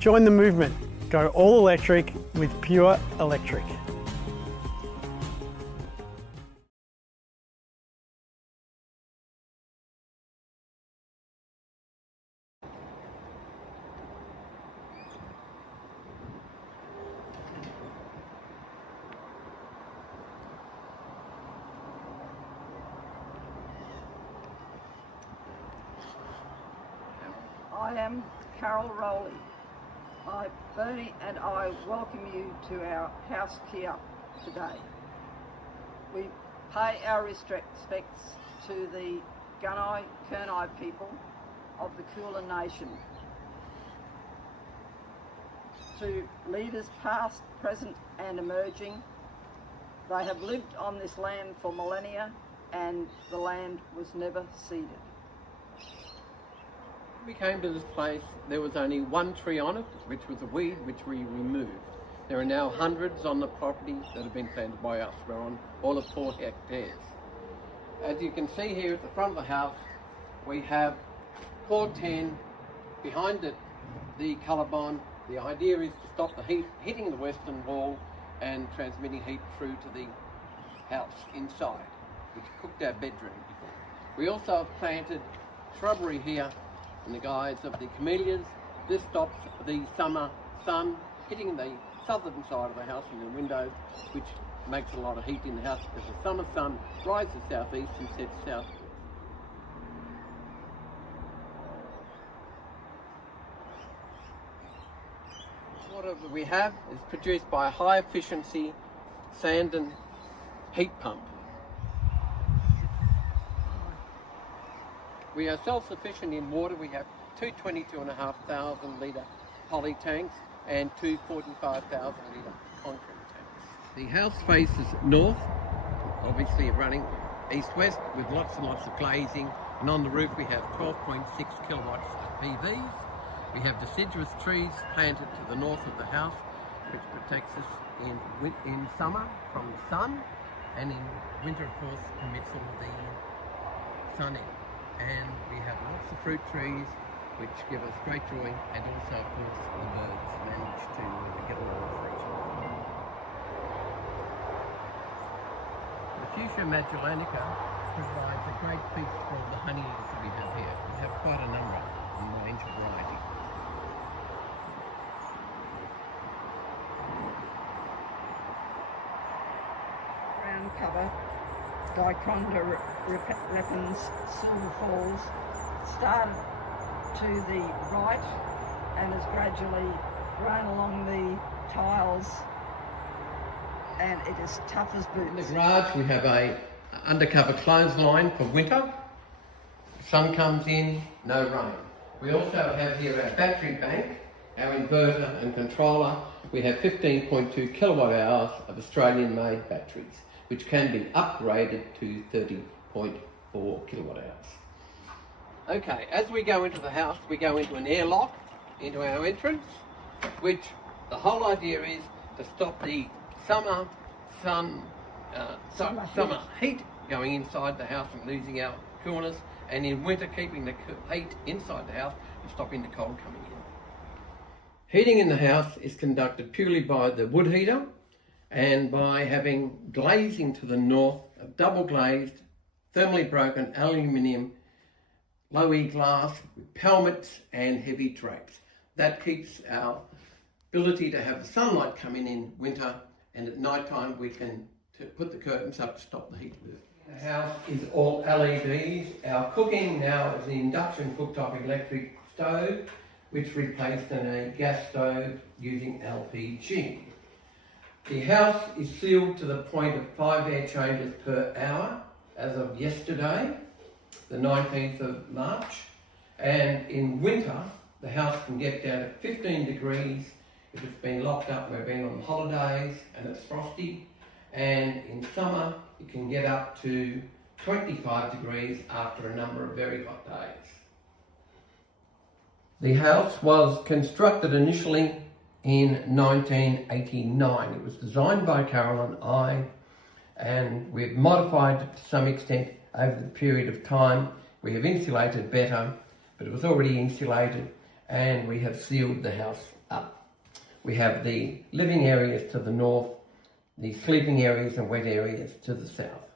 Join the movement. Go all electric with Pure Electric. I am Carol Rowley. Bernie and I welcome you to our Haus Kiap today. We pay our respects to the Gunai Kurnai people of the Kulin Nation, to leaders past, present and emerging. They have lived on this land for millennia and the land was never ceded. When we came to this place, there was only one tree on it, which was a weed which we removed. There are now hundreds on the property that have been planted by us. We're on all of 4 hectares. As you can see here at the front of the house, we have cord 10 behind it, the colour bond. The idea is to stop the heat hitting the western wall and transmitting heat through to the house inside, which cooked our bedroom before. We also have planted shrubbery here in the guise of the camellias. This stops the summer sun hitting the southern side of the house in the windows, which makes a lot of heat in the house because the summer sun rises southeast and sets southward. Water that we have is produced by a high efficiency Sanden heat pump. We are self-sufficient in water. We have 2 22,500 litre poly tanks and 2 45,000 litre concrete tanks. The house faces north, obviously running east-west with lots and lots of glazing, and on the roof we have 12.6 kilowatts of PVs. We have deciduous trees planted to the north of the house, which protects us in summer from the sun, and in winter of course permits all the sunning. And we have lots of fruit trees which give us great joy, and also of course the birds manage to get a lot of fruit. The Fuchsia magellanica provides a great feast for the honey that we have here. We have quite a number in the range of variety. Ground cover, Dichondra repens, Silver Falls, started to the right and has gradually grown along the tiles, and it is tough as boots. In the garage we have a undercover clothesline for winter. The sun comes in, no rain. We also have here our battery bank, our inverter and controller. We have 15.2 kilowatt hours of Australian made batteries, which can be upgraded to 30.4 kilowatt hours. Okay, as we go into the house, we go into an airlock into our entrance, which the whole idea is to stop the summer heat going inside the house and losing our coolness, and in winter keeping the heat inside the house and stopping the cold coming in. Heating in the house is conducted purely by the wood heater and by having glazing to the north of double glazed, thermally broken aluminium low E glass with pelmets and heavy drapes. That keeps our ability to have the sunlight come in winter, and at night time we can put the curtains up to stop the heat. The house is all LEDs. Our cooking now is an induction cooktop electric stove, which replaced a gas stove using LPG. The house is sealed to the point of 5 air changes per hour as of yesterday, the 19th of March, and in winter the house can get down to 15 degrees if it's been locked up, we've been on holidays and it's frosty, and in summer it can get up to 25 degrees after a number of very hot days. The house was constructed initially in 1989. It was designed by Carol and I, and we've modified it to some extent over the period of time. We have insulated better, but it was already insulated, and we have sealed the house up. We have the living areas to the north, the sleeping areas and wet areas to the south.